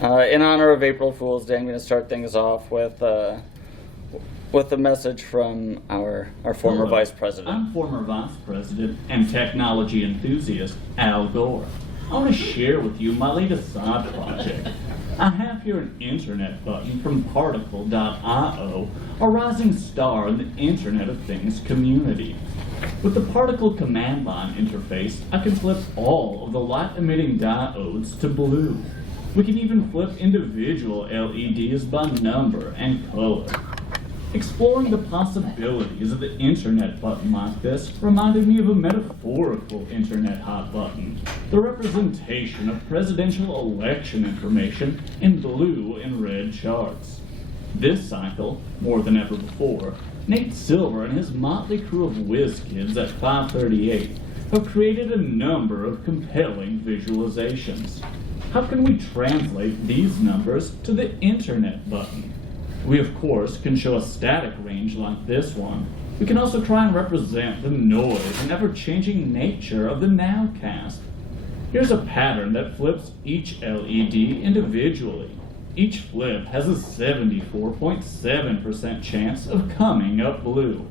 In honor of April Fool's Day, I'm going to start things off with a message from our former Hello. Vice President. I'm former Vice President and technology enthusiast Al Gore. I want to share with you my latest side project. I have here an internet button from Particle.io, a rising star in the Internet of Things community. With the Particle command line interface, I can flip all of the light-emitting diodes to blue. We can even flip individual LEDs by number and color. Exploring the possibilities of the internet button like this reminded me of a metaphorical internet hot button, the representation of presidential election information in blue and red charts. This cycle, more than ever before, Nate Silver and his motley crew of whiz kids at 538 have created a number of compelling visualizations. How can we translate these numbers to the internet button? We, of course, can show a static range like this one. We can also try and represent the noise and ever-changing nature of the nowcast. Here's a pattern that flips each LED individually. Each flip has a 74.7% chance of coming up blue.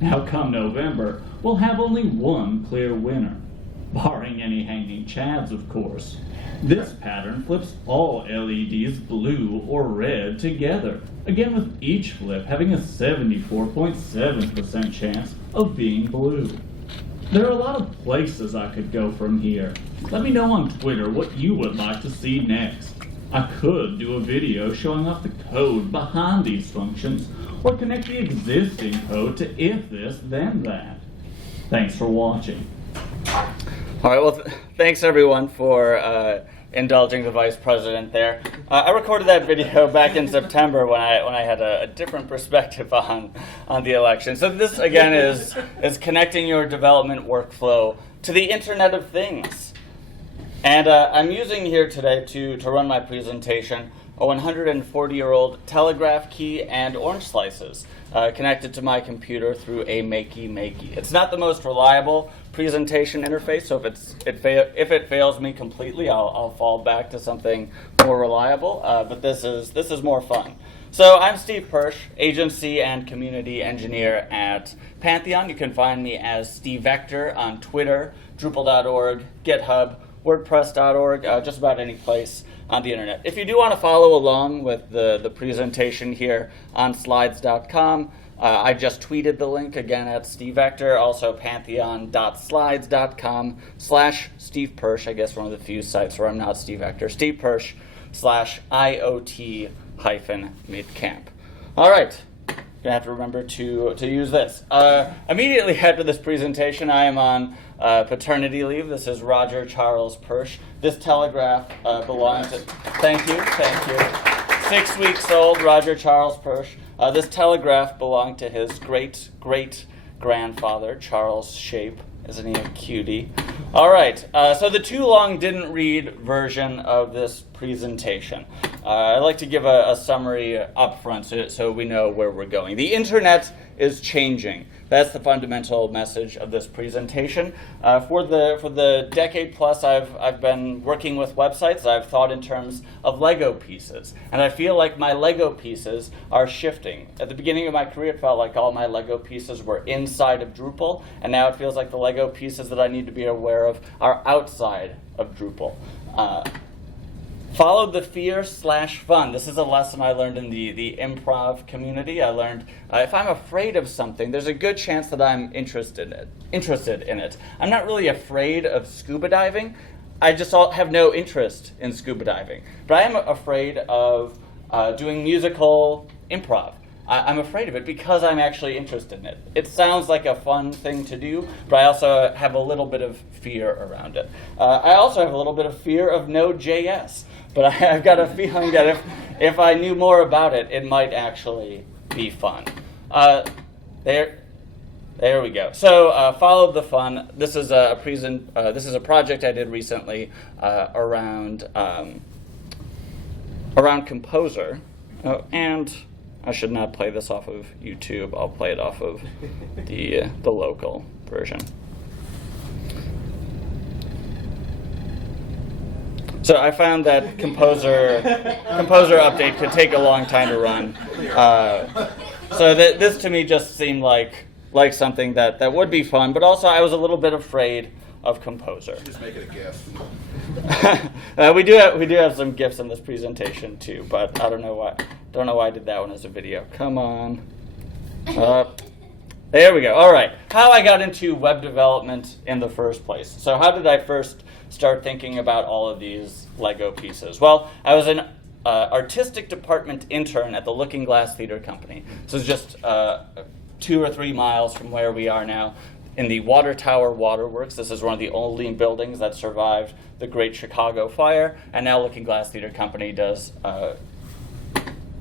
Now, come November, we'll have only one clear winner, barring any hanging chads, of course. This pattern flips all LEDs blue or red together, again with each flip having a 74.7% chance of being blue. There are a lot of places I could go from here. Let me know on Twitter what you would like to see next. I could do a video showing off the code behind these functions, or connect the existing code to if this, then that. Thanks for watching. All right, well, thanks everyone for indulging the Vice President there. I recorded that video back in September when I had a different perspective on the election. So this, again, is connecting your development workflow to the Internet of Things. And I'm using here today to run my presentation a 140-year-old telegraph key and orange slices connected to my computer through a makey. It's not the most reliable presentation interface, so if it fails me completely, I'll fall back to something more reliable. But this is more fun. So I'm Steve Persch, agency and community engineer at Pantheon. You can find me as Steve Vector on Twitter, Drupal.org, GitHub, WordPress.org, just about any place on the internet. If you do want to follow along with the presentation here on slides.com, I just tweeted the link again at Steve Vector, also pantheon.slides.com/Steve Persch, I guess one of the few sites where I'm not Steve Vector, Steve Persch /IoT-MidCamp. All right. Gonna have to remember to use this. Immediately after this presentation, I am on paternity leave. This is Roger Charles Persch. This telegraph belongs to. Thank you. 6 weeks old, Roger Charles Persch. This telegraph belonged to his great grandfather, Charles Shape. Isn't he a cutie? All right. So the too long didn't read version of this presentation. I'd like to give a summary up front so we know where we're going. The internet is changing. That's the fundamental message of this presentation. For the decade plus I've been working with websites, I've thought in terms of Lego pieces. And I feel like my Lego pieces are shifting. At the beginning of my career, it felt like all my Lego pieces were inside of Drupal, and now it feels like the Lego pieces that I need to be aware of are outside of Drupal. Followed the fear/fun. This is a lesson I learned in the improv community. I learned if I'm afraid of something, there's a good chance that I'm interested in it. I'm not really afraid of scuba diving. I just have no interest in scuba diving. But I am afraid of doing musical improv. I'm afraid of it because I'm actually interested in it. It sounds like a fun thing to do, but I also have a little bit of fear around it. I also have a little bit of fear of Node.js, but I've got a feeling that if I knew more about it, it might actually be fun. There we go. So followed the fun. This is a project I did recently around Composer, and I should not play this off of YouTube. I'll play it off of the local version. So I found that Composer update could take a long time to run. So this to me just seemed like something that would be fun, but also I was a little bit afraid of Composer. Just make it a GIF. We do have some GIFs in this presentation too, but I don't know why I did that one as a video. Come on. There we go. All right. How I got into web development in the first place. So how did I first start thinking about all of these Lego pieces? Well, I was an artistic department intern at the Looking Glass Theater Company. This is just 2 or 3 miles from where we are now in the Water Tower Waterworks. This is one of the only buildings that survived the Great Chicago Fire, and now Looking Glass Theater Company does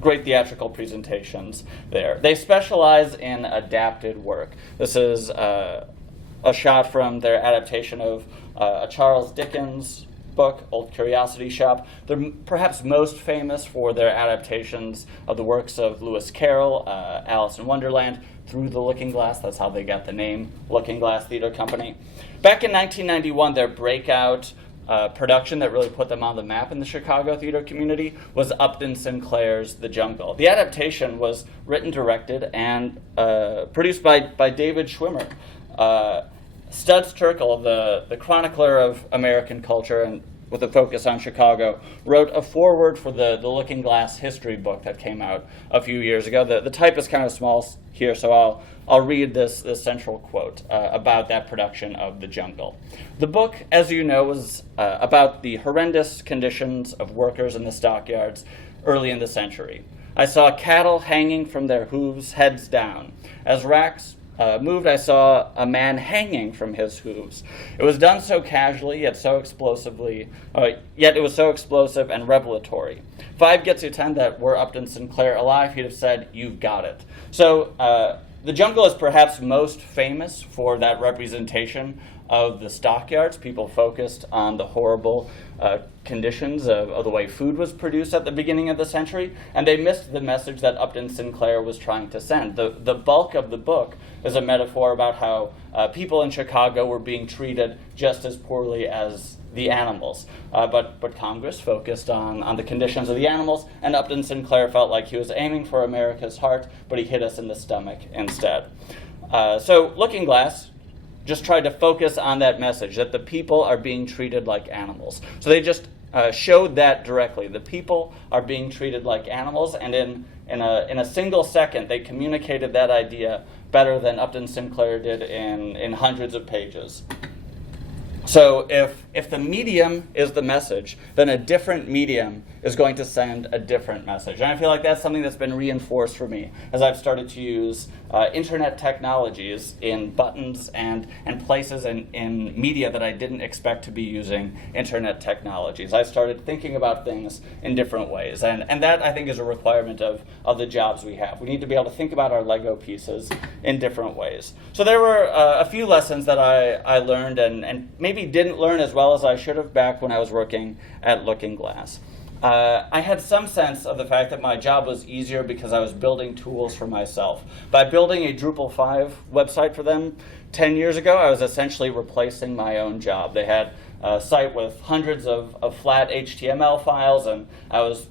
great theatrical presentations there. They specialize in adapted work. This is a shot from their adaptation of a Charles Dickens book, Old Curiosity Shop. They're perhaps most famous for their adaptations of the works of Lewis Carroll, Alice in Wonderland, through the Looking Glass. That's how they got the name Looking Glass Theater Company. Back in 1991, their breakout production that really put them on the map in the Chicago theater community was Upton Sinclair's The Jungle. The adaptation was written, directed, and produced by David Schwimmer. Studs Terkel, the chronicler of American culture and with a focus on Chicago, wrote a foreword for the Looking Glass history book that came out a few years ago. The type is kind of small here, so I'll read this central quote about that production of The Jungle. The book, as you know, was about the horrendous conditions of workers in the stockyards early in the century. I saw cattle hanging from their hooves, heads down. As racks moved, I saw a man hanging from his hooves. It was done so casually, yet it was so explosive and revelatory. If I'd get to 10 that were Upton Sinclair alive, he'd have said, "You've got it." So The Jungle is perhaps most famous for that representation of the stockyards. People focused on the horrible conditions of the way food was produced at the beginning of the century, and they missed the message that Upton Sinclair was trying to send. The bulk of the book is a metaphor about how people in Chicago were being treated just as poorly as the animals. But Congress focused on the conditions of the animals, and Upton Sinclair felt like he was aiming for America's heart, but he hit us in the stomach instead. So Looking Glass just tried to focus on that message, that the people are being treated like animals. So they just showed that directly. The people are being treated like animals, and in a single second, they communicated that idea better than Upton Sinclair did in hundreds of pages. So if the medium is the message, then a different medium is going to send a different message. And I feel like that's something that's been reinforced for me as I've started to use internet technologies in buttons and places in media that I didn't expect to be using internet technologies. I started thinking about things in different ways. And that, I think, is a requirement of the jobs we have. We need to be able to think about our Lego pieces in different ways. So there were a few lessons that I learned and maybe didn't learn as well as I should have back when I was working at Looking Glass. I had some sense of the fact that my job was easier because I was building tools for myself. By building a Drupal 5 website for them 10 years ago, I was essentially replacing my own job. They had a site with hundreds of flat HTML files, and I was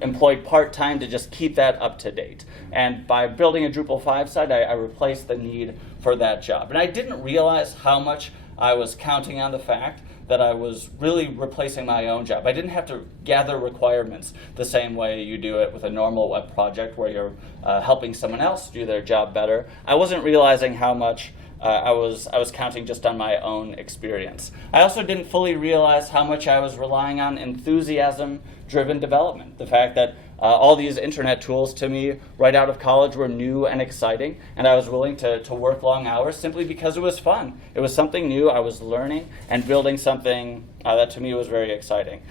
employed part-time to just keep that up to date. And by building a Drupal 5 site, I replaced the need for that job. And I didn't realize how much I was counting on the fact that I was really replacing my own job. I didn't have to gather requirements the same way you do it with a normal web project where you're helping someone else do their job better. I wasn't realizing how much I was counting just on my own experience. I also didn't fully realize how much I was relying on enthusiasm-driven development. The fact that all these internet tools to me right out of college were new and exciting, and I was willing to work long hours simply because it was fun. It was something new. I was learning and building something that to me was very exciting.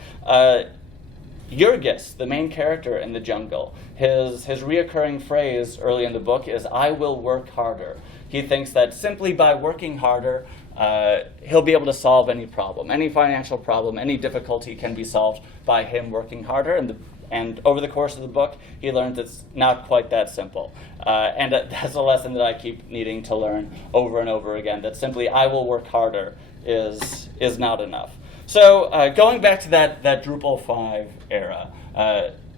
Jurgis, the main character in The Jungle, his reoccurring phrase early in the book is, "I will work harder." He thinks that simply by working harder, he'll be able to solve any problem. Any financial problem, any difficulty can be solved by him working harder. And over the course of the book, he learns it's not quite that simple. And that's a lesson that I keep needing to learn over and over again, that simply I will work harder is not enough. So going back to that Drupal 5 era,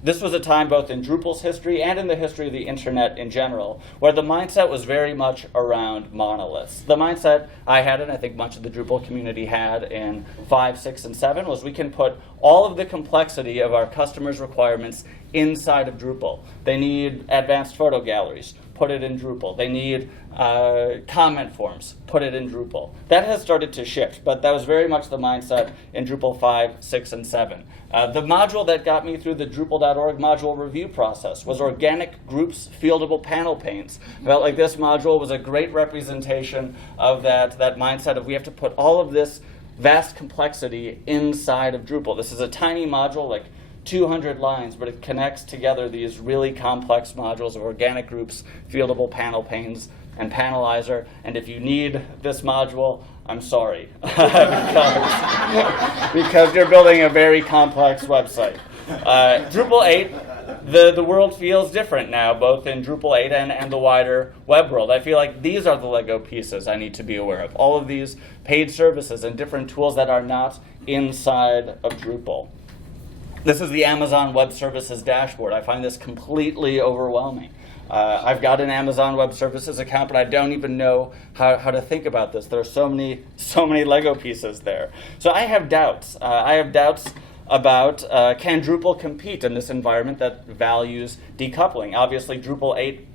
this was a time both in Drupal's history and in the history of the internet in general, where the mindset was very much around monoliths. The mindset I had, and I think much of the Drupal community had in 5, 6, and 7, was we can put all of the complexity of our customers' requirements inside of Drupal. They need advanced photo galleries, put it in Drupal. They need comment forms, put it in Drupal. That has started to shift, but that was very much the mindset in Drupal 5, 6, and 7. The module that got me through the Drupal.org module review process was organic groups fieldable panel panes. I felt like this module was a great representation of that mindset of we have to put all of this vast complexity inside of Drupal. This is a tiny module, like 200 lines, but it connects together these really complex modules of organic groups, fieldable panel panes, and Panelizer. And if you need this module, I'm sorry, because you're building a very complex website. Drupal 8, the world feels different now, both in Drupal 8 and the wider web world. I feel like these are the Lego pieces I need to be aware of. All of these paid services and different tools that are not inside of Drupal. This is the Amazon Web Services dashboard. I find this completely overwhelming. I've got an Amazon Web Services account, but I don't even know how to think about this. There are so many Lego pieces there. So I have doubts. About can Drupal compete in this environment that values decoupling? Obviously, Drupal 8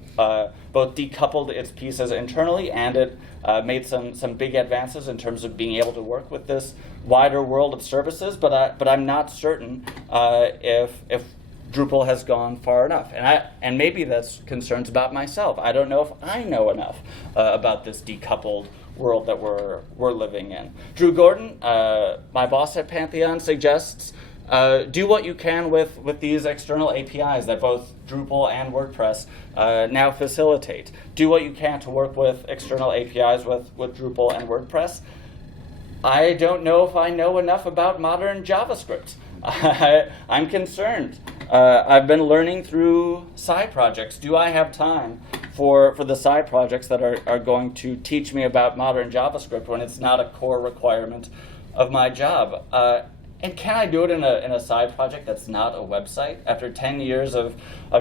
both decoupled its pieces internally, and it made some big advances in terms of being able to work with this wider world of services. But I'm not certain if Drupal has gone far enough, and maybe that's concerns about myself. I don't know if I know enough about this decoupled world that we're living in. Drew Gordon, my boss at Pantheon, suggests do what you can with these external APIs that both Drupal and WordPress now facilitate. Do what you can to work with external APIs with Drupal and WordPress. I don't know if I know enough about modern JavaScript. I'm concerned. I've been learning through side projects. Do I have time for the side projects that are going to teach me about modern JavaScript when it's not a core requirement of my job? And can I do it in a side project that's not a website? After 10 years of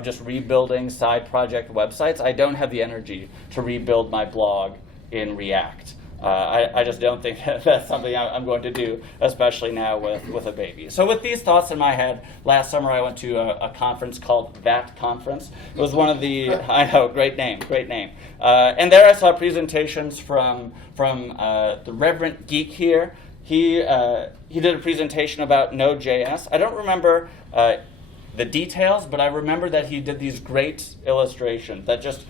just rebuilding side project websites, I don't have the energy to rebuild my blog in React. I just don't think that's something I'm going to do, especially now with a baby. So with these thoughts in my head, last summer I went to a conference called That Conference. It was one of the, I know, great name. And there I saw presentations from the Reverend Geek here. He did a presentation about Node.js. I don't remember the details, but I remember that he did these great illustrations that just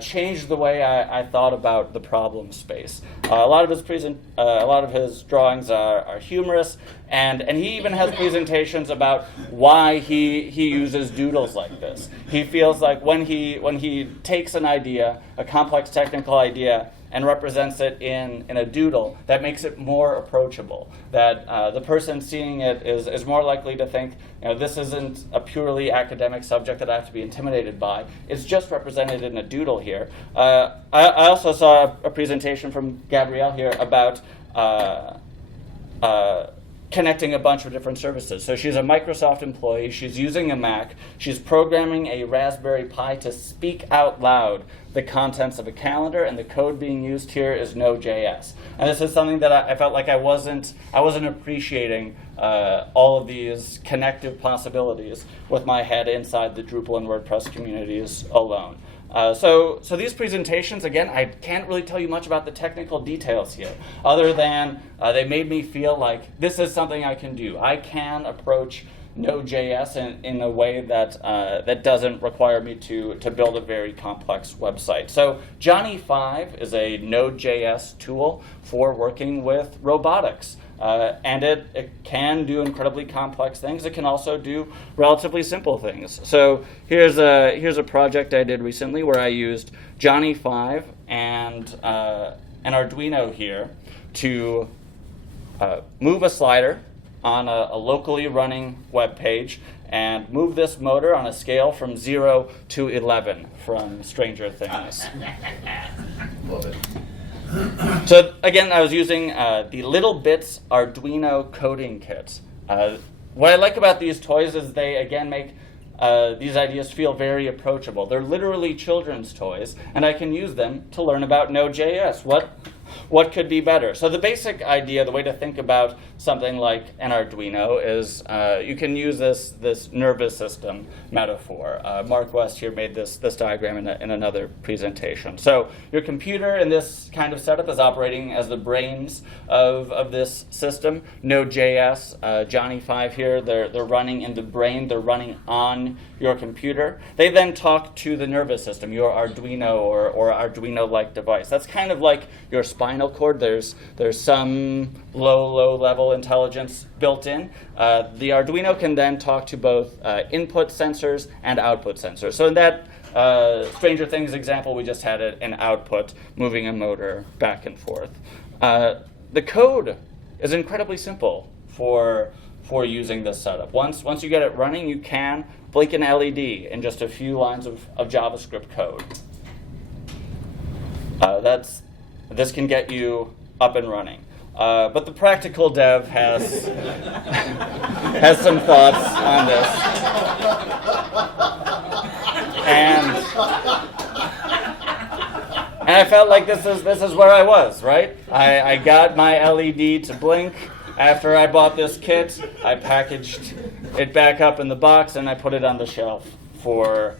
changed the way I thought about the problem space. A lot of his drawings are humorous, and he even has presentations about why he uses doodles like this. He feels like when he takes an idea, a complex technical idea, and represents it in a doodle, that makes it more approachable. That the person seeing it is more likely to think, this isn't a purely academic subject that I have to be intimidated by. It's just represented in a doodle here. I also saw a presentation from Gabrielle here about connecting a bunch of different services. So she's a Microsoft employee, she's using a Mac, she's programming a Raspberry Pi to speak out loud the contents of a calendar, and the code being used here is Node.js. And this is something that I felt like I wasn't appreciating all of these connective possibilities with my head inside the Drupal and WordPress communities alone. So these presentations, again, I can't really tell you much about the technical details here, other than they made me feel like this is something I can do. I can approach Node.js in a way that doesn't require me to build a very complex website. So Johnny 5 is a Node.js tool for working with robotics. And it can do incredibly complex things. It can also do relatively simple things. So here's a project I did recently where I used Johnny 5 and an Arduino here to move a slider on a locally running web page and move this motor on a scale from 0 to 11 from Stranger Things. Love it. So again, I was using the Littlebits Arduino coding kit. What I like about these toys is they, again, make these ideas feel very approachable. They're literally children's toys, and I can use them to learn about Node.js. What could be better? So the basic idea, the way to think about something like an Arduino is you can use this nervous system metaphor. Mark West here made this diagram in another presentation. So your computer in this kind of setup is operating as the brains of this system. Node.js, Johnny 5 here, they're running in the brain, they're running on your computer. They then talk to the nervous system, your Arduino or Arduino-like device. That's kind of like your spinal cord. There's some low level intelligence built in. The Arduino can then talk to both input sensors and output sensors. So in that Stranger Things example, we just had an output moving a motor back and forth. The code is incredibly simple for using this setup. Once you get it running, you can blink an LED in just a few lines of JavaScript code. This can get you up and running. But the practical dev has some thoughts on this. And I felt like this is where I was, right? I got my LED to blink. After I bought this kit, I packaged it back up in the box and I put it on the shelf for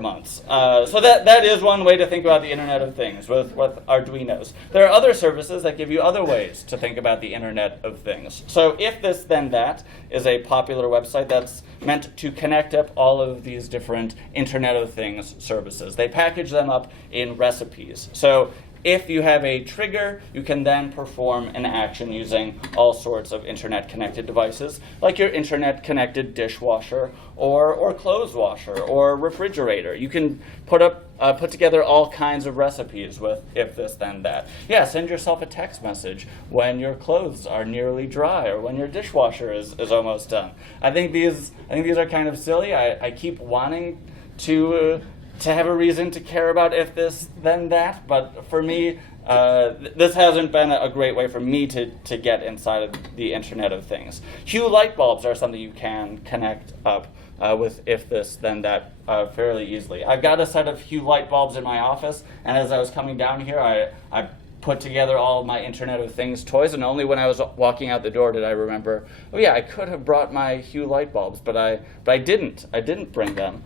months. So that is one way to think about the Internet of Things with Arduinos. There are other services that give you other ways to think about the Internet of Things. So If This Then That is a popular website that's meant to connect up all of these different Internet of Things services. They package them up in recipes. So if you have a trigger, you can then perform an action using all sorts of internet-connected devices, like your internet-connected dishwasher or clothes washer or refrigerator. You can put together all kinds of recipes with if this then that. Yeah, send yourself a text message when your clothes are nearly dry or when your dishwasher is almost done. I think these are kind of silly. I keep wanting to have a reason to care about if this, then that. But for me, this hasn't been a great way for me to get inside of the Internet of Things. Hue light bulbs are something you can connect up with if this, then that fairly easily. I've got a set of Hue light bulbs in my office, and as I was coming down here, I put together all of my Internet of Things toys, and only when I was walking out the door did I remember, oh yeah, I could have brought my Hue light bulbs, but I didn't. I didn't bring them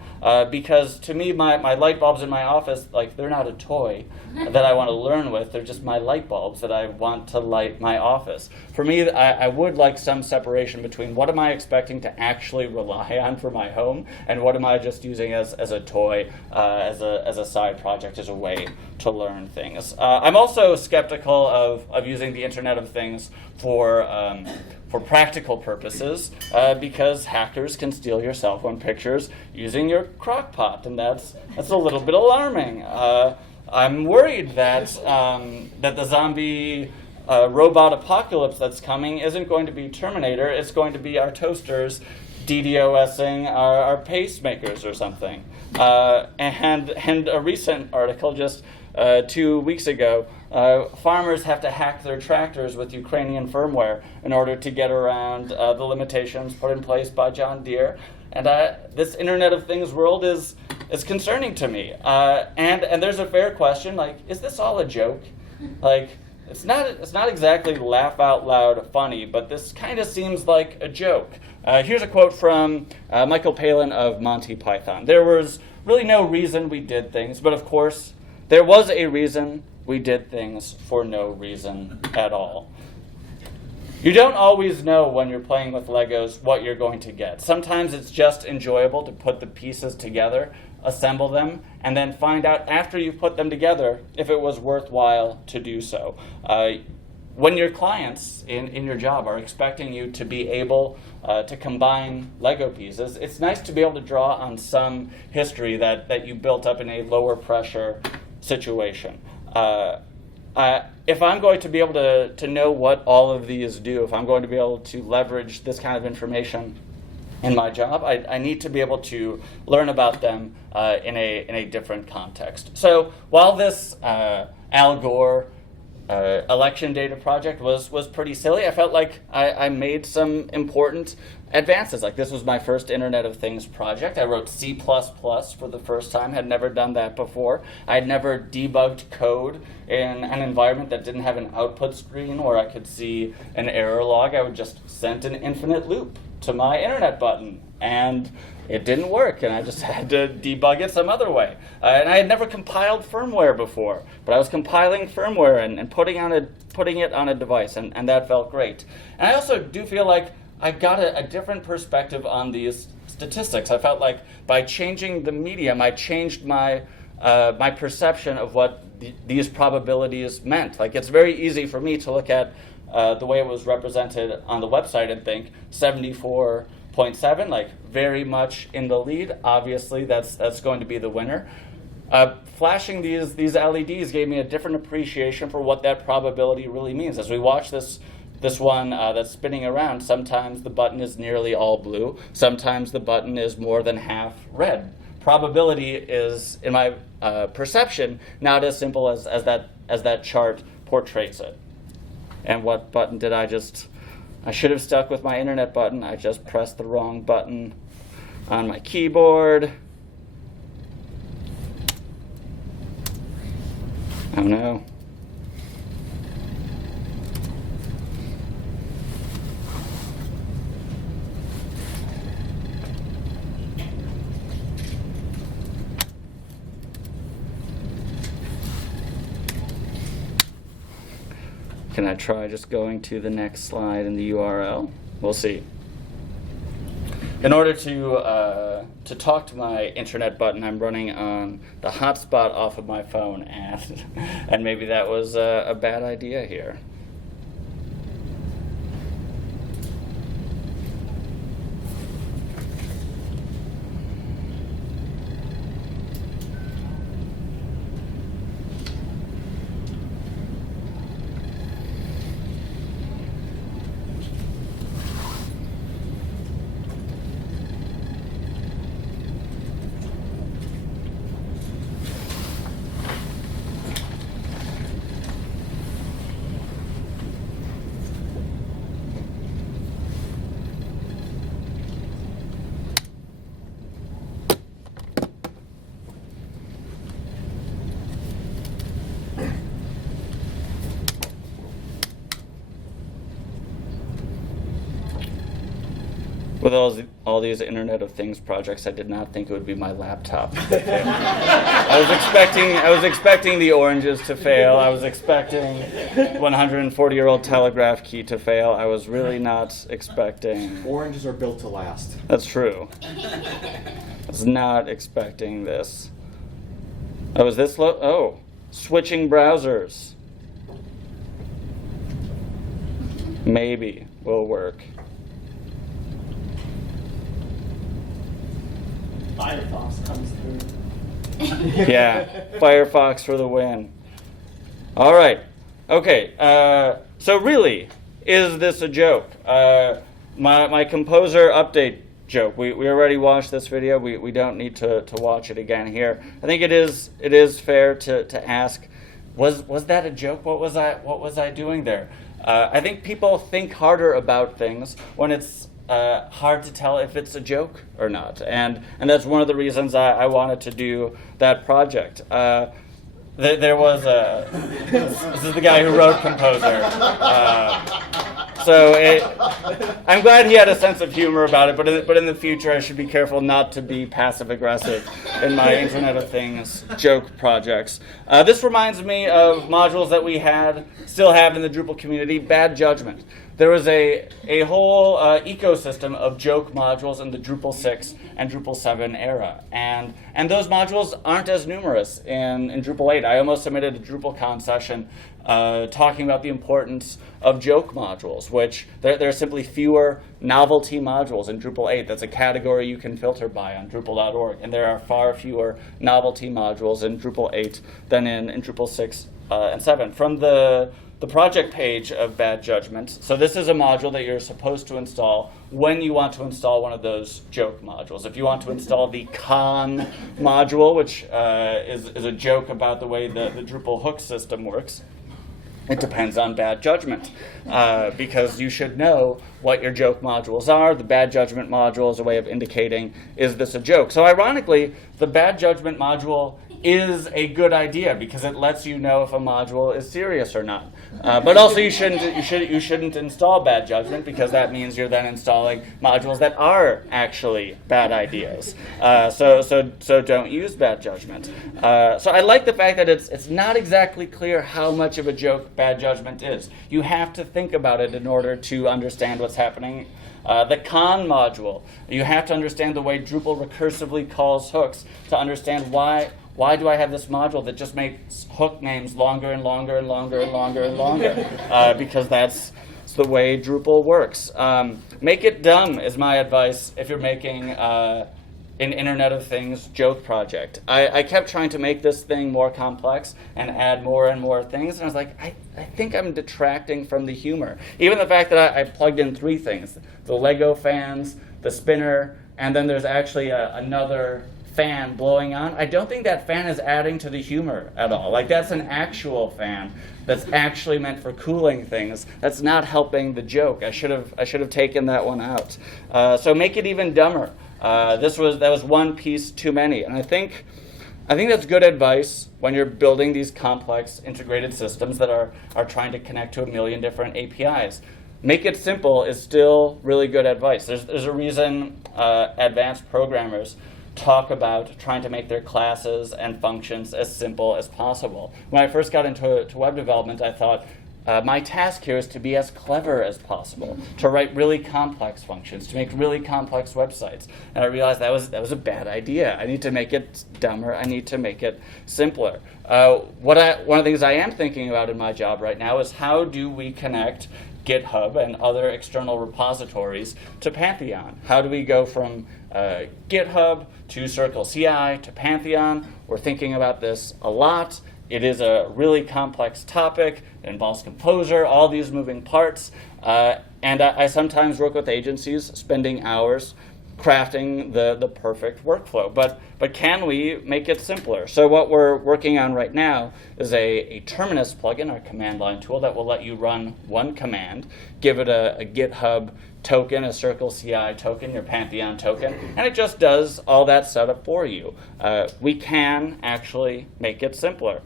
because to me, my light bulbs in my office, like, they're not a toy that I want to learn with. They're just my light bulbs that I want to light my office. For me, I would like some separation between what am I expecting to actually rely on for my home and what am I just using as a toy, as a side project, as a way to learn things. I'm also skeptical of using the Internet of Things for practical purposes because hackers can steal your cell phone pictures using your crock pot, and that's a little bit alarming. I'm worried that the zombie robot apocalypse that's coming isn't going to be Terminator. It's going to be our toasters DDoSing our pacemakers or something. And a recent article just 2 weeks ago, farmers have to hack their tractors with Ukrainian firmware in order to get around the limitations put in place by John Deere. And this Internet of Things world is concerning to me. And there's a fair question, like, is this all a joke? Like, it's not exactly laugh out loud funny, but this kind of seems like a joke. Here's a quote from Michael Palin of Monty Python. There was really no reason we did things, but of course, there was a reason we did things for no reason at all. You don't always know when you're playing with Legos what you're going to get. Sometimes it's just enjoyable to put the pieces together, assemble them, and then find out after you've put them together if it was worthwhile to do so. When your clients in your job are expecting you to be able to combine Lego pieces, it's nice to be able to draw on some history that you built up in a lower pressure situation. If I'm going to be able to know what all of these do, if I'm going to be able to leverage this kind of information in my job, I need to be able to learn about them in a different context. So while this Al Gore election data project was pretty silly. I felt like I made some important advances. Like, this was my first Internet of Things project. I wrote C++ for the first time, had never done that before. I had never debugged code in an environment that didn't have an output screen where I could see an error log. I would just send an infinite loop to my internet button, and it didn't work, and I just had to debug it some other way. And I had never compiled firmware before, but I was compiling firmware and putting it on a device, and that felt great. And I also do feel like I got a different perspective on these statistics. I felt like by changing the medium, I changed my perception of what these probabilities meant. Like, it's very easy for me to look at the way it was represented on the website and think 74.7, like, very much in the lead. Obviously, that's going to be the winner. Flashing these LEDs gave me a different appreciation for what that probability really means. As we watch this one that's spinning around, sometimes the button is nearly all blue. Sometimes the button is more than half red. Probability is, in my perception, not as simple as that chart portrays it. And what button did I should have stuck with my internet button. I just pressed the wrong button on my keyboard. Oh no. Can I try just going to the next slide in the URL? We'll see. In order to talk to my internet button, I'm running on the hotspot off of my phone, and maybe that was a bad idea here. With all these Internet of Things projects, I did not think it would be my laptop that failed. I was expecting the oranges to fail. I was expecting 140-year-old telegraph key to fail. I was really not expecting. Oranges are built to last. That's true. I was not expecting this. Oh, is this slow? Oh, switching browsers. Maybe will work. Firefox comes through. Yeah, Firefox for the win. All right. Okay. So really, is this a joke? My composer update joke. We already watched this video. We don't need to watch it again here. I think it is fair to ask, was that a joke? What was I doing there? I think people think harder about things when it's hard to tell if it's a joke or not, and that's one of the reasons I wanted to do that project. There was this is the guy who wrote Composer, so I'm glad he had a sense of humor about it. But in the future, I should be careful not to be passive aggressive in my Internet of Things joke projects. This reminds me of modules that we still have in the Drupal community. Bad judgment. There was a whole ecosystem of joke modules in the Drupal 6 and Drupal 7 era. And those modules aren't as numerous in Drupal 8. I almost submitted a DrupalCon session talking about the importance of joke modules, which there are simply fewer novelty modules in Drupal 8. That's a category you can filter by on Drupal.org. And there are far fewer novelty modules in Drupal 8 than in Drupal 6 and 7. From the project page of Bad Judgment. So this is a module that you're supposed to install when you want to install one of those joke modules. If you want to install the con module, which is a joke about the way the Drupal hook system works, It depends on bad judgment, because you should know what your joke modules are. The bad judgment module is a way of indicating, is this a joke? So ironically, the bad judgment module is a good idea because it lets you know if a module is serious or not. But also you shouldn't install bad judgment because that means you're then installing modules that are actually bad ideas. So don't use bad judgment. So I like the fact that it's not exactly clear how much of a joke bad judgment is. You have to think about it in order to understand what's happening. The con module, you have to understand the way Drupal recursively calls hooks to understand why do I have this module that just makes hook names longer and longer and longer and longer and longer? Because that's the way Drupal works. Make it dumb is my advice if you're making an Internet of Things joke project. I kept trying to make this thing more complex and add more and more things, and I was like, I think I'm detracting from the humor. Even the fact that I plugged in 3 things, the Lego fans, the spinner, and then there's actually another fan blowing on. I don't think that fan is adding to the humor at all. Like, that's an actual fan that's actually meant for cooling things. That's not helping the joke. I should have taken that one out. So make it even dumber. That was one piece too many, and I think that's good advice when you're building these complex integrated systems that are trying to connect to a million different APIs. Make it simple is still really good advice. There's a reason advanced programmers talk about trying to make their classes and functions as simple as possible. When I first got into web development, I thought, my task here is to be as clever as possible, to write really complex functions, to make really complex websites. And I realized that was a bad idea. I need to make it dumber. I need to make it simpler. One of the things I am thinking about in my job right now is how do we connect GitHub and other external repositories to Pantheon? How do we go from GitHub to Circle CI to Pantheon? We're thinking about this a lot. It is a really complex topic. It involves Composer, all these moving parts. And I sometimes work with agencies spending hours crafting the perfect workflow. But can we make it simpler? So what we're working on right now is a Terminus plugin, our command line tool, that will let you run one command, give it a GitHub token, a Circle CI token, your Pantheon token, and it just does all that setup for you. We can actually make it simpler.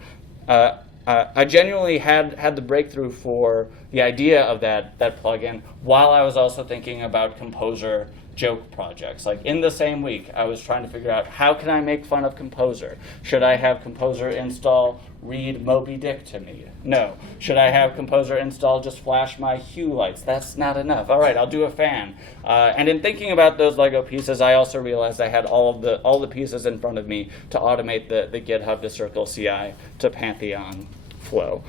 I genuinely had the breakthrough for the idea of that plugin while I was also thinking about Composer joke projects. Like, in the same week, I was trying to figure out, how can I make fun of Composer? Should I have Composer install read Moby Dick to me? No. Should I have Composer install just flash my hue lights? That's not enough. All right, I'll do a fan. And in thinking about those Lego pieces, I also realized I had all the pieces in front of me to automate the GitHub to Circle CI to Pantheon flow.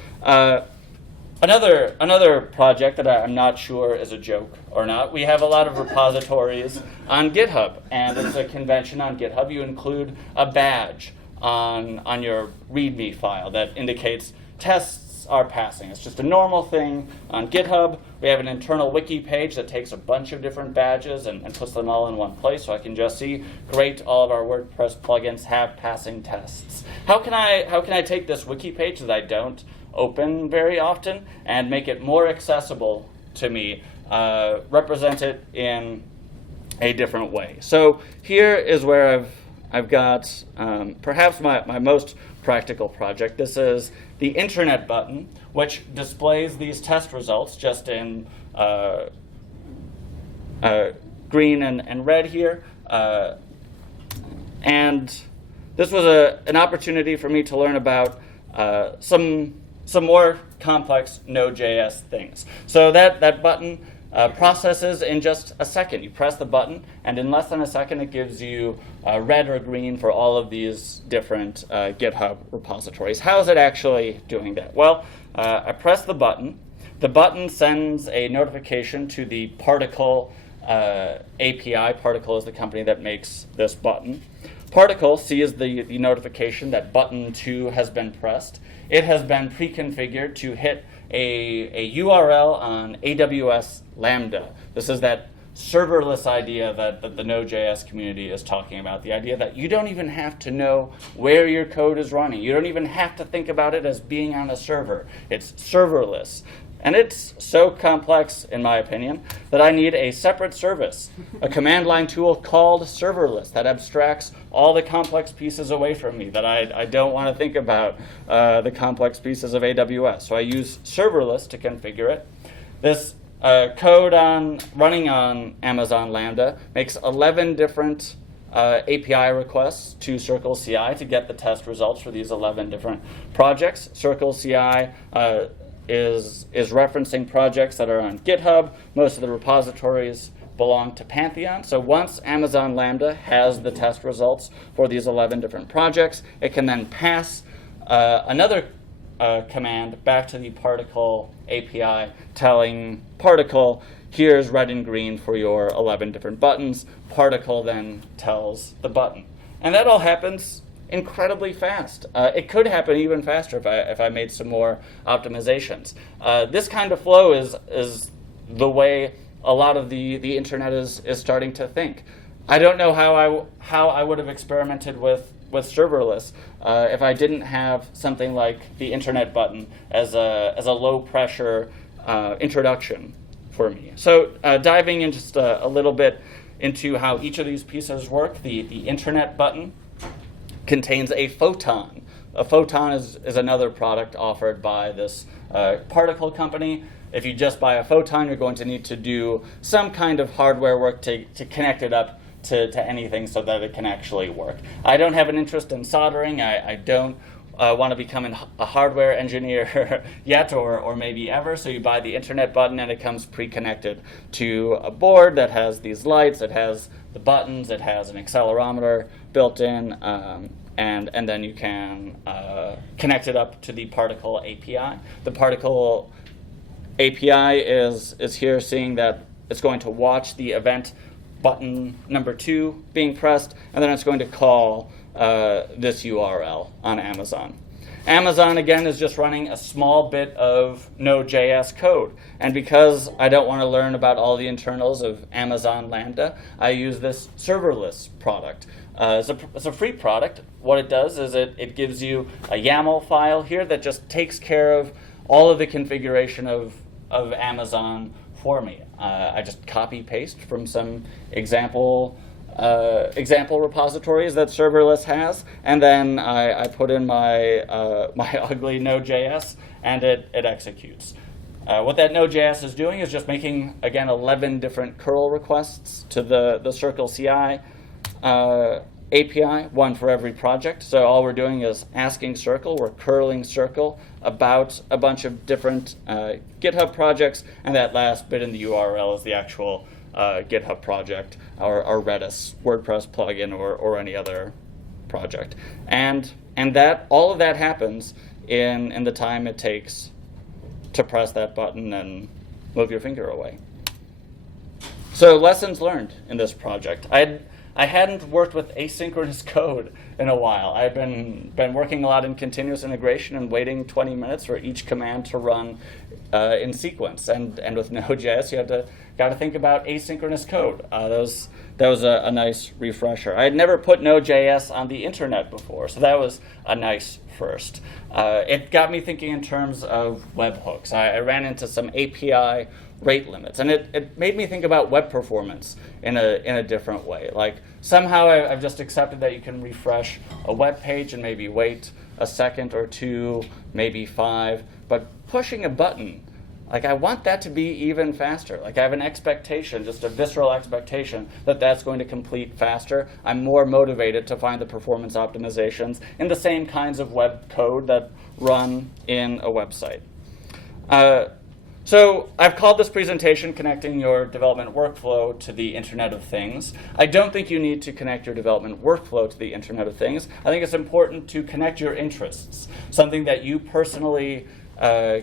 Another project that I'm not sure is a joke or not, we have a lot of repositories on GitHub, and it's a convention on GitHub. You include a badge on your README file that indicates tests are passing. It's just a normal thing on GitHub. We have an internal wiki page that takes a bunch of different badges and puts them all in one place, so I can just see, great, all of our WordPress plugins have passing tests. How can I take this wiki page that I don't open very often and make it more accessible to me, represent it in a different way? So here is where I've got perhaps my most practical project. This is the internet button, which displays these test results just in green and red here. And this was an opportunity for me to learn about some more complex Node.js things. So that button processes in just a second. You press the button, and in less than a second, it gives you red or green for all of these different GitHub repositories. How is it actually doing that? Well, I press the button. The button sends a notification to the Particle API. Particle is the company that makes this button. Particle sees the notification that button 2 has been pressed. It has been pre-configured to hit a URL on AWS Lambda. This is that serverless idea that the Node.js community is talking about, the idea that you don't even have to know where your code is running. You don't even have to think about it as being on a server. It's serverless. And it's so complex, in my opinion, that I need a separate service, a command line tool called serverless that abstracts all the complex pieces away from me, that I don't want to think about the complex pieces of AWS. So I use serverless to configure it. This code running on Amazon Lambda makes 11 different API requests to Circle CI to get the test results for these 11 different projects. Circle CI is referencing projects that are on GitHub. Most of the repositories belong to Pantheon. So once Amazon Lambda has the test results for these 11 different projects, it can then pass another command back to the Particle API telling Particle, here's red and green for your 11 different buttons. Particle then tells the button. And that all happens incredibly fast. It could happen even faster if I made some more optimizations. This kind of flow is the way a lot of the internet is starting to think. I don't know how I would have experimented with serverless if I didn't have something like the internet button as a low pressure introduction for me. So diving in just a little bit into how each of these pieces work, the internet button contains a photon. A photon is another product offered by this particle company. If you just buy a photon, you're going to need to do some kind of hardware work to connect it up to anything so that it can actually work. I don't have an interest in soldering. I don't want to become a hardware engineer yet or maybe ever. So you buy the internet button and it comes pre-connected to a board that has these lights, it has the buttons, it has an accelerometer built in, and then you can connect it up to the Particle API. The Particle API is here seeing that it's going to watch the event button number 2 being pressed, and then it's going to call this URL on Amazon. Amazon, again, is just running a small bit of Node.js code. And because I don't want to learn about all the internals of Amazon Lambda, I use this serverless product. It's a free product. What it does is it gives you a YAML file here that just takes care of all of the configuration of Amazon for me. I just copy paste from some example repositories that serverless has, and then I put in my ugly Node.js, and it executes. What that Node.js is doing is just making, again, 11 different curl requests to the Circle CI API, one for every project. So all we're doing is asking Circle, we're curling Circle about a bunch of different GitHub projects, and that last bit in the URL is the actual GitHub project, or Redis WordPress plugin, or any other project. And that all of that happens in the time it takes to press that button and move your finger away. So lessons learned in this project. I hadn't worked with asynchronous code in a while. I've been working a lot in continuous integration and waiting 20 minutes for each command to run in sequence. And with Node.js, you got to think about asynchronous code. That was a nice refresher. I had never put Node.js on the internet before, so that was a nice first. It got me thinking in terms of webhooks. I ran into some API rate limits, and it made me think about web performance in a different way. Like somehow I've just accepted that you can refresh a web page and maybe wait a second or two, maybe 5, but pushing a button, like I want that to be even faster. Like I have an expectation, just a visceral expectation that that's going to complete faster. I'm more motivated to find the performance optimizations in the same kinds of web code that run in a website. So I've called this presentation Connecting Your Development Workflow to the Internet of Things. I don't think you need to connect your development workflow to the Internet of Things. I think it's important to connect your interests, something that you personally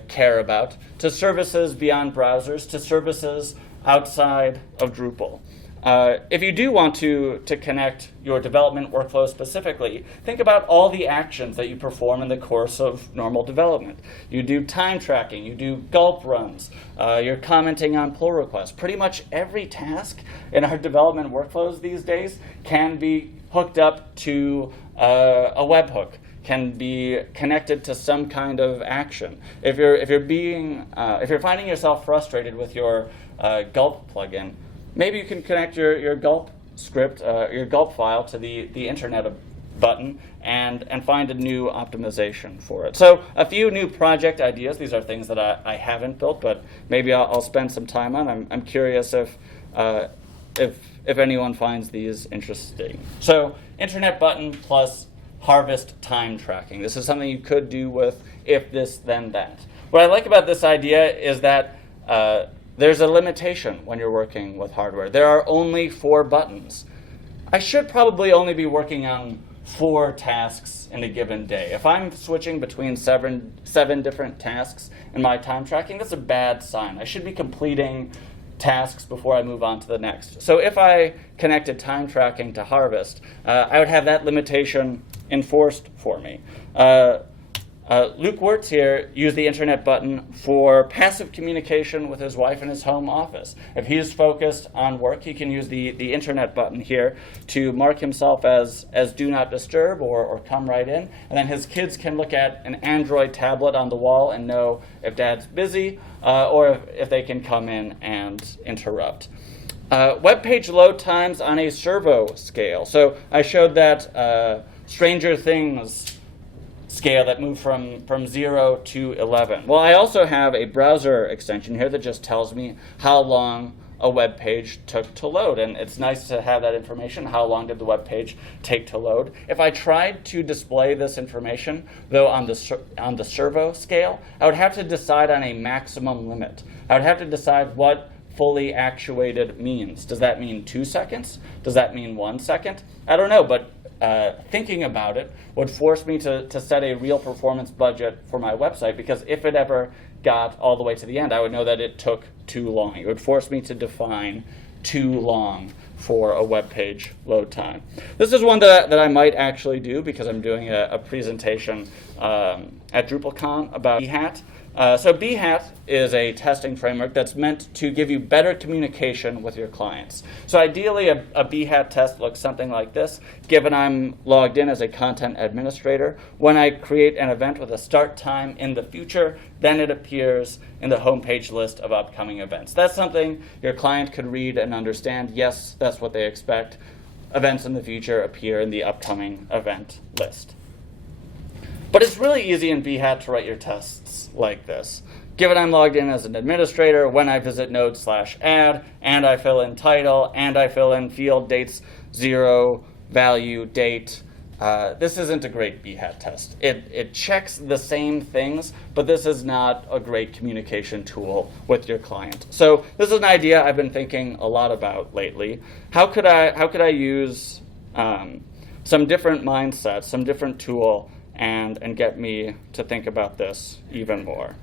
care about, to services beyond browsers, to services outside of Drupal. If you do want to connect your development workflow specifically, think about all the actions that you perform in the course of normal development. You do time tracking, you do gulp runs, you're commenting on pull requests. Pretty much every task in our development workflows these days can be hooked up to a webhook, can be connected to some kind of action. If you're finding yourself frustrated with your gulp plugin, maybe you can connect your gulp script, your gulp file to the internet button and find a new optimization for it. So a few new project ideas. These are things that I haven't built, but maybe I'll spend some time on. I'm curious if anyone finds these interesting. So internet button plus harvest time tracking. This is something you could do with if this, then that. What I like about this idea is that there's a limitation when you're working with hardware. There are only 4 buttons. I should probably only be working on 4 tasks in a given day. If I'm switching between seven different tasks in my time tracking, that's a bad sign. I should be completing tasks before I move on to the next. So if I connected time tracking to harvest, I would have that limitation enforced for me. Luke Wirtz here used the internet button for passive communication with his wife in his home office. If he's focused on work, he can use the internet button here to mark himself as do not disturb or come right in. And then his kids can look at an Android tablet on the wall and know if dad's busy or if they can come in and interrupt. Web page load times on a servo scale. So I showed that Stranger Things scale that moved from 0 to 11. Well, I also have a browser extension here that just tells me how long a web page took to load, and it's nice to have that information. How long did the web page take to load? If I tried to display this information, though on the servo scale, I would have to decide on a maximum limit. I would have to decide what fully actuated means. Does that mean 2 seconds? Does that mean 1 second? I don't know, but thinking about it would force me to set a real performance budget for my website, because if it ever got all the way to the end, I would know that it took too long. It would force me to define too long for a web page load time. This is one that I might actually do because I'm doing a presentation at DrupalCon about BHAT. So BHAT is a testing framework that's meant to give you better communication with your clients. So ideally, a BHAT test looks something like this. Given I'm logged in as a content administrator, when I create an event with a start time in the future, then it appears in the homepage list of upcoming events. That's something your client could read and understand. Yes, that's what they expect. Events in the future appear in the upcoming event list. But it's really easy in BHAT to write your tests like this. Given I'm logged in as an administrator, when I visit node/add, and I fill in title, and I fill in field dates, 0, value, date, this isn't a great BHAT test. It checks the same things, but this is not a great communication tool with your client. So this is an idea I've been thinking a lot about lately. How could I use some different mindsets, some different tool, and get me to think about this even more?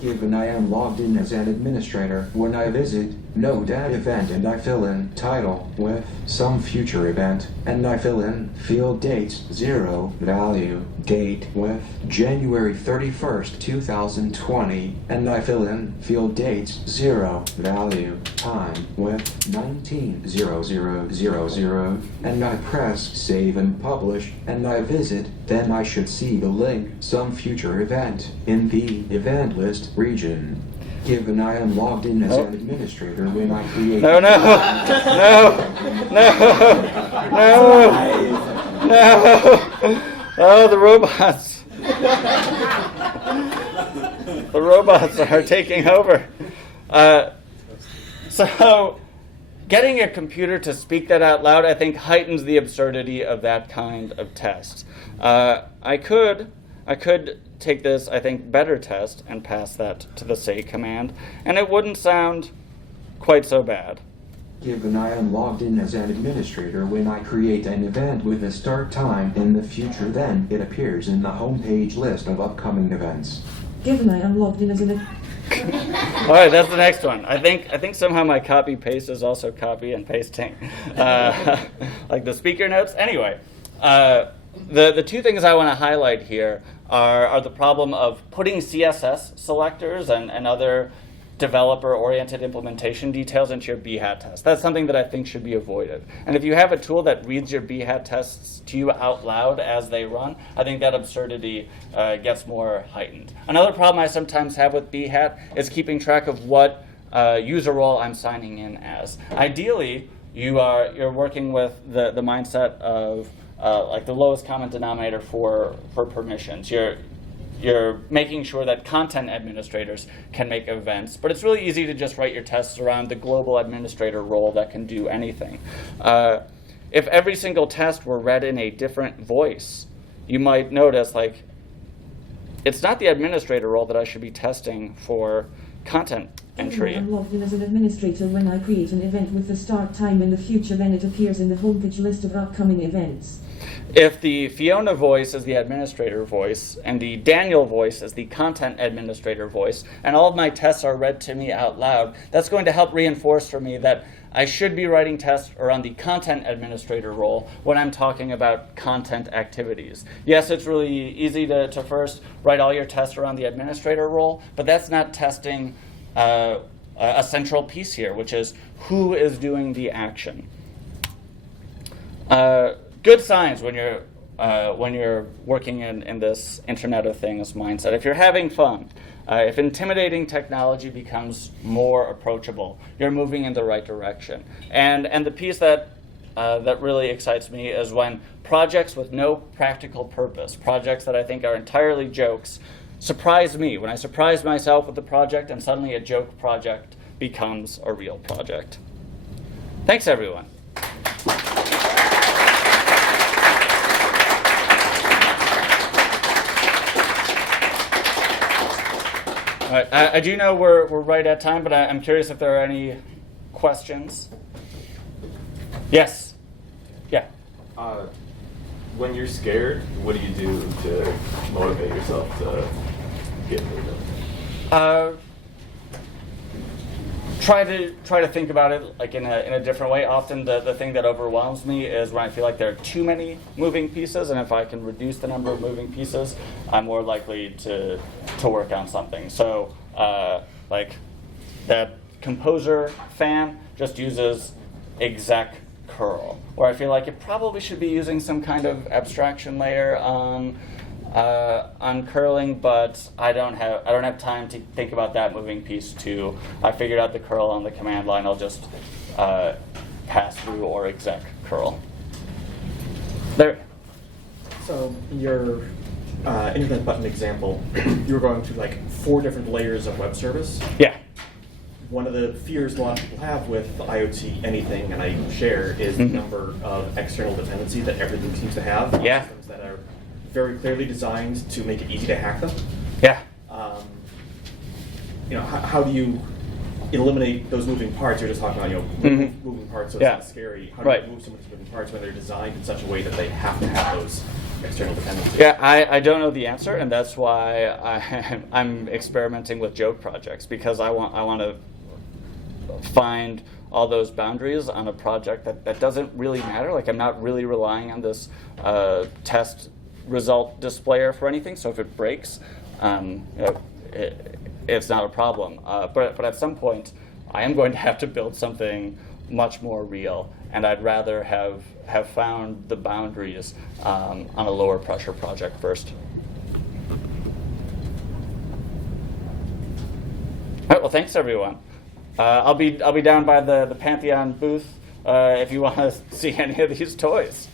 Given I am logged in as an administrator, when I visit node/add event and I fill in title with some future event, and I fill in field dates 0, value, date with January 31st, 2020, and I fill in field dates 0, value, time with 19/00/00, and I press save and publish, and I visit, then I should see the link some future event in the event list region. Given I am logged in as an administrator, when I create... No. Oh, the robots. The robots are taking over. So getting a computer to speak that out loud, I think, heightens the absurdity of that kind of test. I could take this, I think, better test and pass that to the say command, and it wouldn't sound quite so bad. Given I am logged in as an administrator, when I create an event with a start time in the future, then it appears in the homepage list of upcoming events. Given I am logged in as an All right, that's the next one. I think somehow my copy paste is also copy and pasting, like the speaker notes. Anyway, the two things I want to highlight here are the problem of putting CSS selectors and other developer-oriented implementation details into your BHAT test. That's something that I think should be avoided. And if you have a tool that reads your BHAT tests to you out loud as they run, I think that absurdity gets more heightened. Another problem I sometimes have with BHAT is keeping track of what user role I'm signing in as. Ideally, you're working with the mindset of like the lowest common denominator for permissions. You're making sure that content administrators can make events, but it's really easy to just write your tests around the global administrator role that can do anything. If every single test were read in a different voice, you might notice, like, it's not the administrator role that I should be testing for content entry. I'm logged in as an administrator when I create an event with the start time in the future, then it appears in the homepage list of upcoming events. If the Fiona voice is the administrator voice, and the Daniel voice is the content administrator voice, and all of my tests are read to me out loud, that's going to help reinforce for me that I should be writing tests around the content administrator role when I'm talking about content activities. Yes, it's really easy to first write all your tests around the administrator role, but that's not testing a central piece here, which is who is doing the action. Good signs when you're working in this Internet of Things mindset. If you're having fun, if intimidating technology becomes more approachable, you're moving in the right direction. And the piece that really excites me is when projects with no practical purpose, projects that I think are entirely jokes, surprise me. When I surprise myself with the project and suddenly a joke project becomes a real project. Thanks, everyone. All right, I do know we're right at time, but I'm curious if there are any questions. Yes. Yeah. When you're scared, what do you do to motivate yourself to get moving? Try to think about it like in a different way. Often the thing that overwhelms me is when I feel like there are too many moving pieces, and if I can reduce the number of moving pieces, I'm more likely to work on something. So like that composer fan just uses exec curl, where I feel like it probably should be using some kind of abstraction layer on curling, but I don't have time to think about that moving piece too. I figured out the curl on the command line. I'll just pass through or exec curl. There. So your internet button example, you were going through like 4 different layers of web service. Yeah. One of the fears a lot of people have with IoT anything, and I share, is the number of external dependencies that everything seems to have. Yeah. Systems that are very clearly designed to make it easy to hack them. Yeah. How do you eliminate those moving parts? You're just talking about moving parts, so it's not scary. How do you move some of these moving parts when they're designed in such a way that they have to have those external dependencies? Yeah, I don't know the answer, and that's why I'm experimenting with joke projects, because I want to find all those boundaries on a project that doesn't really matter. Like, I'm not really relying on this test result displayer for anything, so if it breaks, it's not a problem. But at some point, I am going to have to build something much more real, and I'd rather have found the boundaries on a lower pressure project first. All right, well, thanks everyone. I'll be down by the Pantheon booth if you want to see any of these toys.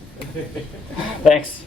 Thanks.